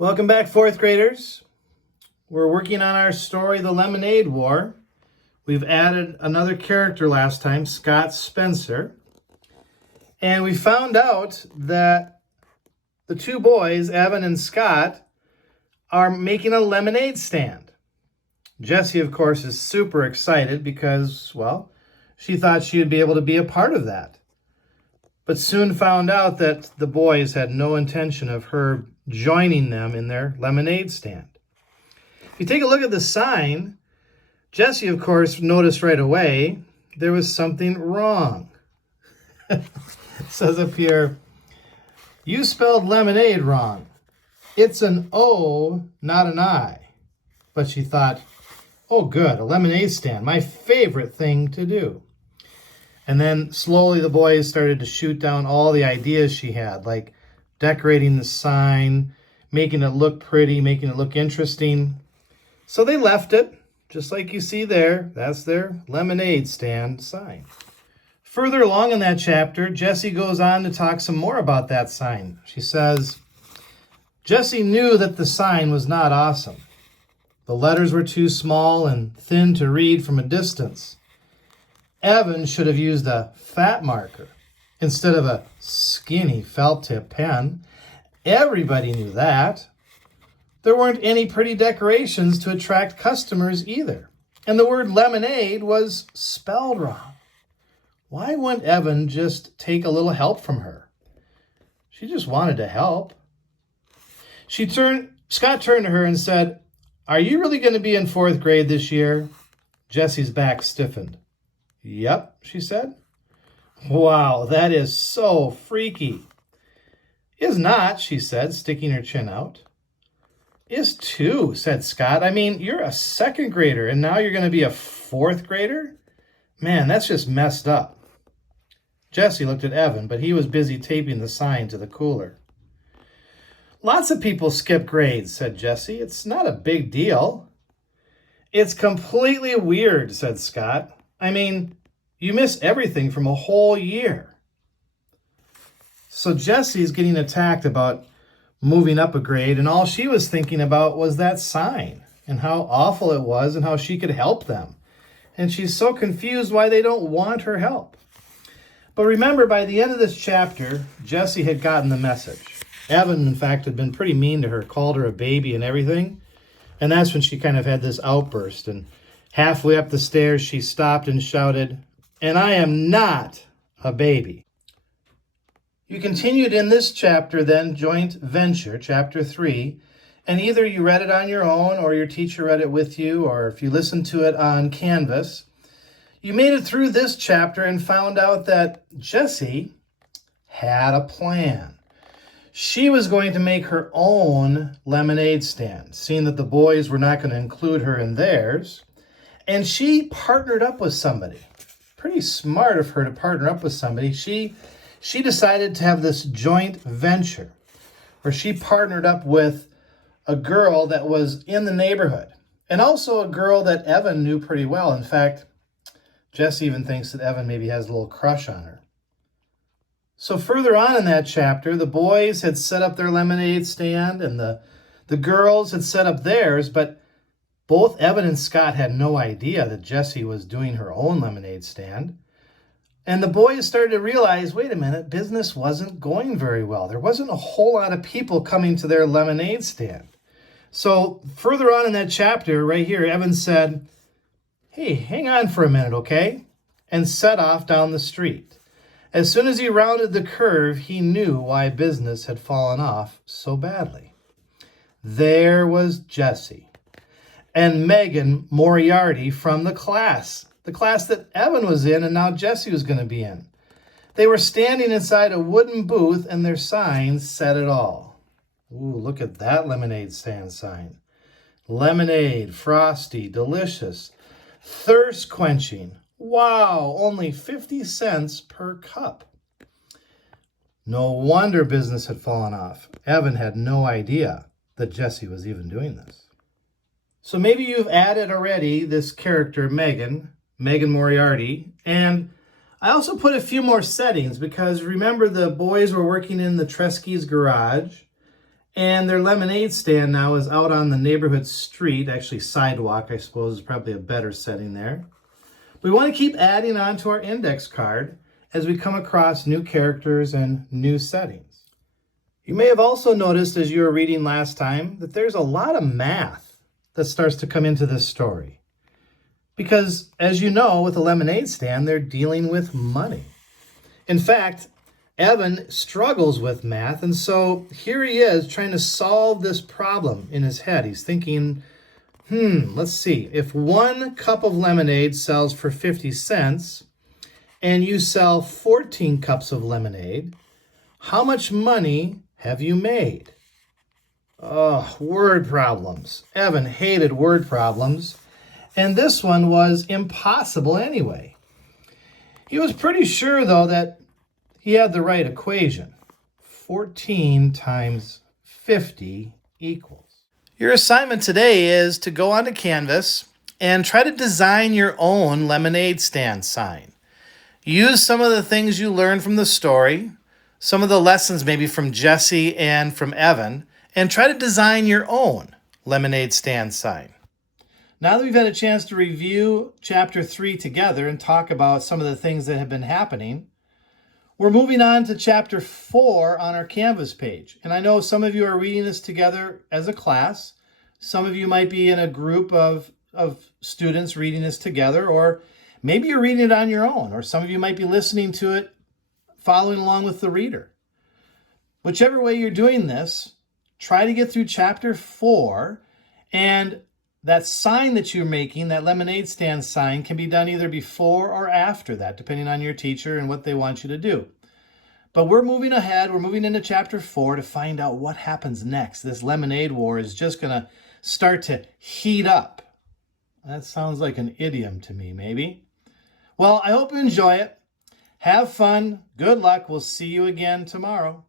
Welcome back, fourth graders. We're working on our story, The Lemonade War. We've added another character last time, Scott Spencer. And we found out that the two boys, Evan and Scott, are making a lemonade stand. Jessie, of course, is super excited because, well, she thought she would be able to be a part of that. But soon found out that the boys had no intention of her joining them in their lemonade stand. If you take a look at the sign, Jessie, of course, noticed right away there was something wrong. It says up here, "You spelled lemonade wrong. It's an O, not an I." But she thought, oh good, a lemonade stand, my favorite thing to do. And then slowly the boys started to shoot down all the ideas she had, like decorating the sign, making it look pretty, making it look interesting. So they left it, just like you see there. That's their lemonade stand sign. Further along in that chapter, Jessie goes on to talk some more about that sign. She says, Jessie knew that the sign was not awesome. The letters were too small and thin to read from a distance. Evan should have used a fat marker instead of a skinny felt tip pen. Everybody knew that. There weren't any pretty decorations to attract customers either. And the word lemonade was spelled wrong. Why wouldn't Evan just take a little help from her? She just wanted to help. Scott turned to her and said, "Are you really going to be in fourth grade this year?" Jessie's back stiffened. "Yep," she said. "Wow, that is so freaky." "Is not," she said, sticking her chin out. "Is too," said Scott. "I mean, you're a second grader and now you're going to be a fourth grader? Man, that's just messed up." Jessie looked at Evan, but he was busy taping the sign to the cooler. "Lots of people skip grades," said Jessie. "It's not a big deal." "It's completely weird," said Scott. "I mean, you miss everything from a whole year." So Jessie's getting attacked about moving up a grade, and all she was thinking about was that sign and how awful it was and how she could help them. And she's so confused why they don't want her help. But remember, by the end of this chapter, Jessie had gotten the message. Evan, in fact, had been pretty mean to her, called her a baby and everything. And that's when she kind of had this outburst. And halfway up the stairs, she stopped and shouted, "And I am not a baby." You continued in this chapter then, Joint Venture, chapter 3, and either you read it on your own or your teacher read it with you, or if you listened to it on Canvas. You made it through this chapter and found out that Jessie had a plan. She was going to make her own lemonade stand, seeing that the boys were not going to include her in theirs. And she partnered up with somebody. Pretty smart of her to partner up with somebody. She decided to have this joint venture where she partnered up with a girl that was in the neighborhood and also a girl that Evan knew pretty well. In fact, Jessie even thinks that Evan maybe has a little crush on her. So further on in that chapter, the boys had set up their lemonade stand and the girls had set up theirs, but both Evan and Scott had no idea that Jessie was doing her own lemonade stand. And the boys started to realize, wait a minute, business wasn't going very well. There wasn't a whole lot of people coming to their lemonade stand. So further on in that chapter, right here, Evan said, "Hey, hang on for a minute, okay?" and set off down the street. As soon as he rounded the curve, he knew why business had fallen off so badly. There was Jessie and Megan Moriarty from the class that Evan was in and now Jessie was going to be in. They were standing inside a wooden booth and their signs said it all. Ooh, look at that lemonade stand sign. Lemonade, frosty, delicious, thirst quenching. Wow, only 50 cents per cup. No wonder business had fallen off. Evan had no idea that Jessie was even doing this. So maybe you've added already this character, Megan Moriarty, and I also put a few more settings because remember the boys were working in the Tresky's garage And their lemonade stand now is out on the neighborhood street, actually sidewalk, I suppose is probably a better setting there. We want to keep adding on to our index card as we come across new characters and new settings. You may have also noticed as you were reading last time that there's a lot of math that starts to come into this story. Because as you know, with a lemonade stand, they're dealing with money. In fact, Evan struggles with math, and so here he is trying to solve this problem in his head. He's thinking, let's see, if 1 cup of lemonade sells for 50 cents and you sell 14 cups of lemonade, how much money have you made? Oh, word problems. Evan hated word problems, and this one was impossible anyway. He was pretty sure, though, that he had the right equation. 14 times 50 equals. Your assignment today is to go onto Canvas and try to design your own lemonade stand sign. Use some of the things you learned from the story, some of the lessons maybe from Jesse and from Evan, and try to design your own lemonade stand sign. Now that we've had a chance to review Chapter 3 together and talk about some of the things that have been happening, we're moving on to Chapter 4 on our Canvas page. And I know some of you are reading this together as a class. Some of you might be in a group of students reading this together, or maybe you're reading it on your own, or some of you might be listening to it, following along with the reader. Whichever way you're doing this, try to get through Chapter 4, and that sign that you're making, that lemonade stand sign, can be done either before or after that, depending on your teacher and what they want you to do. But we're moving ahead. We're moving into Chapter 4 to find out what happens next. This lemonade war is just going to start to heat up. That sounds like an idiom to me, maybe. Well, I hope you enjoy it. Have fun. Good luck. We'll see you again tomorrow.